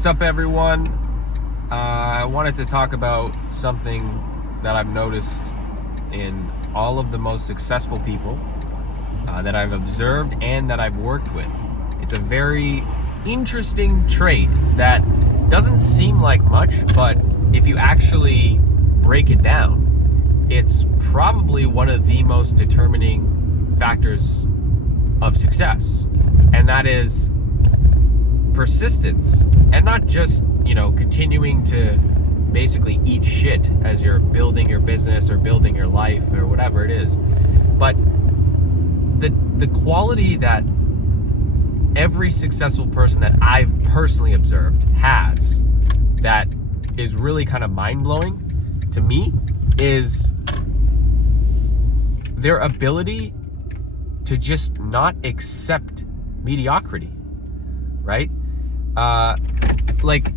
What's up, everyone? I wanted to talk about something that I've noticed in all of the most successful people that I've observed and that I've worked with. It's a very interesting trait that doesn't seem like much, but if you actually break it down, it's probably one of the most determining factors of success, and that is persistence. And not just, continuing to basically eat shit as you're building your business or building your life or whatever it is, but the quality that every successful person that I've personally observed has, that is really kind of mind-blowing to me, is their ability to just not accept mediocrity, right? Like,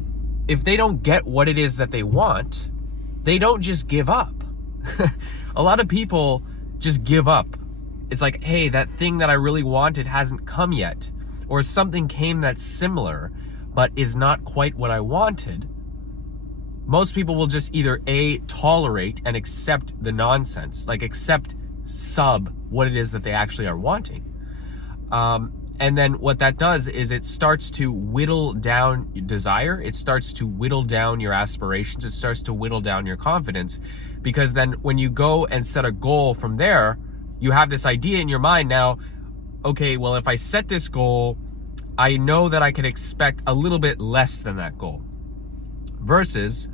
if they don't get what it is that they want, they don't just give up. A lot of people just give up. It's like, hey, that thing that I really wanted hasn't come yet, or something came that's similar but is not quite what I wanted. Most people will just either tolerate and accept the nonsense, like accept what it is that they actually are wanting. And then what that does is it starts to whittle down your desire. It starts to whittle down your aspirations. It starts to whittle down your confidence, because then when you go and set a goal from there, you have this idea in your mind now, okay, well, if I set this goal, I know that I can expect a little bit less than that goal. Versus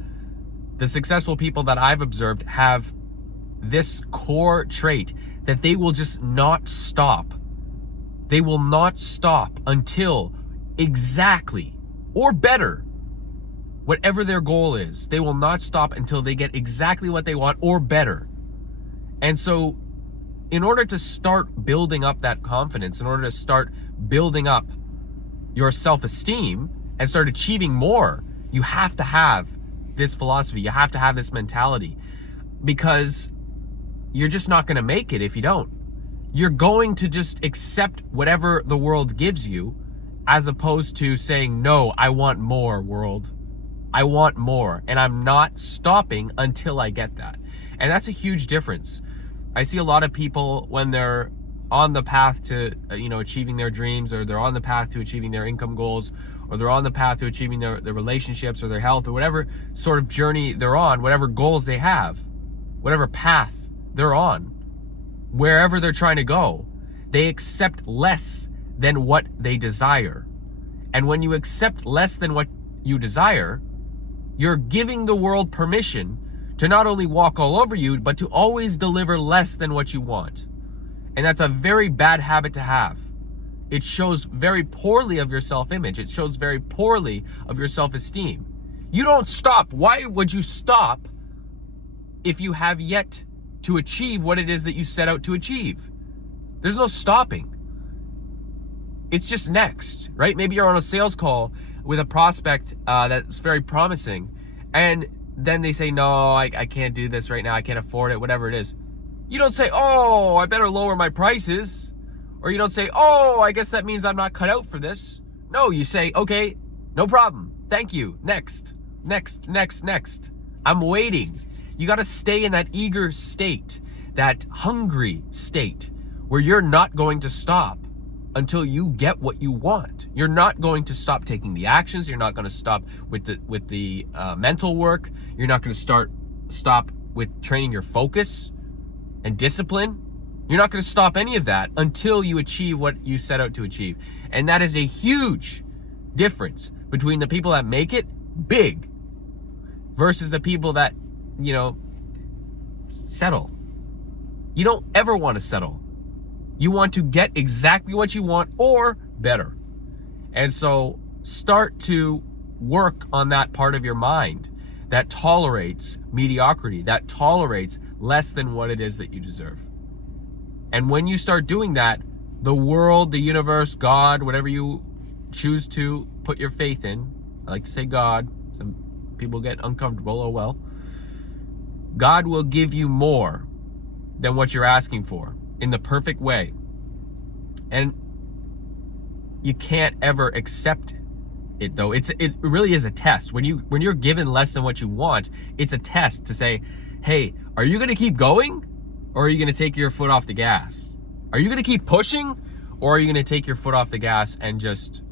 the successful people that I've observed have this core trait that they will just not stop. They will not stop until exactly, or better, whatever their goal is. They will not stop until they get exactly what they want or better. And so in order to start building up that confidence, in order to start building up your self-esteem and start achieving more, you have to have this philosophy. You have to have this mentality, because you're just not going to make it if you don't. You're going to just accept whatever the world gives you, as opposed to saying, no, I want more, world. I want more, and I'm not stopping until I get that. And that's a huge difference. I see a lot of people when they're on the path to, achieving their dreams, or they're on the path to achieving their income goals, or they're on the path to achieving their relationships or their health, or whatever sort of journey they're on, whatever goals they have, whatever path they're on, wherever they're trying to go, they accept less than what they desire. And when you accept less than what you desire, you're giving the world permission to not only walk all over you, but to always deliver less than what you want. And that's a very bad habit to have. It shows very poorly of your self-image. It shows very poorly of your self-esteem. You don't stop. Why would you stop if you have yet to achieve what it is that you set out to achieve? There's no stopping. It's just next, right? Maybe you're on a sales call with a prospect that's very promising, and then they say, no, I can't do this right now. I can't afford it, whatever it is. You don't say, oh, I better lower my prices. Or you don't say, oh, I guess that means I'm not cut out for this. No, you say, okay, no problem. Thank you. Next. I'm waiting. You got to stay in that eager state, that hungry state, where you're not going to stop until you get what you want. You're not going to stop taking the actions. You're not going to stop with the mental work. You're not going to stop with training your focus and discipline. You're not going to stop any of that until you achieve what you set out to achieve. And that is a huge difference between the people that make it big versus the people that, settle. You don't ever want to settle. You want to get exactly what you want or better. And so start to work on that part of your mind that tolerates mediocrity, that tolerates less than what it is that you deserve. And when you start doing that, the world, the universe, God, whatever you choose to put your faith in, I like to say God, some people get uncomfortable, oh well. God will give you more than what you're asking for in the perfect way. And you can't ever accept it though. It really is a test. When you're given less than what you want, it's a test to say, hey, are you going to keep going, or are you going to take your foot off the gas? Are you going to keep pushing, or are you going to take your foot off the gas and just,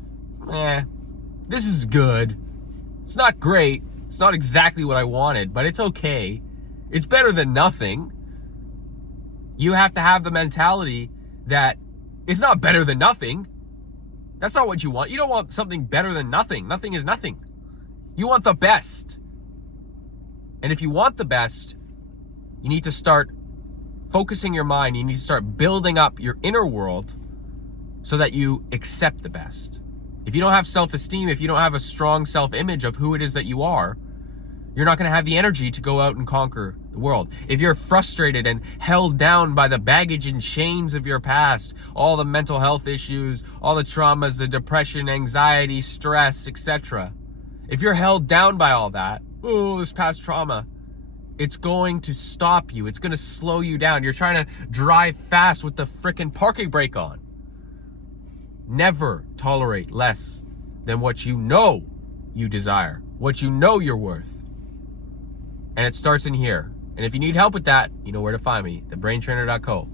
this is good. It's not great. It's not exactly what I wanted, but it's okay. It's better than nothing. You have to have the mentality that it's not better than nothing. That's not what you want. You don't want something better than nothing. Nothing is nothing. You want the best. And if you want the best, you need to start focusing your mind. You need to start building up your inner world so that you accept the best. If you don't have self-esteem, if you don't have a strong self-image of who it is that you are, you're not going to have the energy to go out and conquer the world. If you're frustrated and held down by the baggage and chains of your past, all the mental health issues, all the traumas, the depression, anxiety, stress, etc. If you're held down by all that, this past trauma, it's going to stop you. It's going to slow you down. You're trying to drive fast with the frickin' parking brake on. Never tolerate less than what you know you desire, what you know you're worth. And it starts in here. And if you need help with that, you know where to find me, thebraintrainer.co.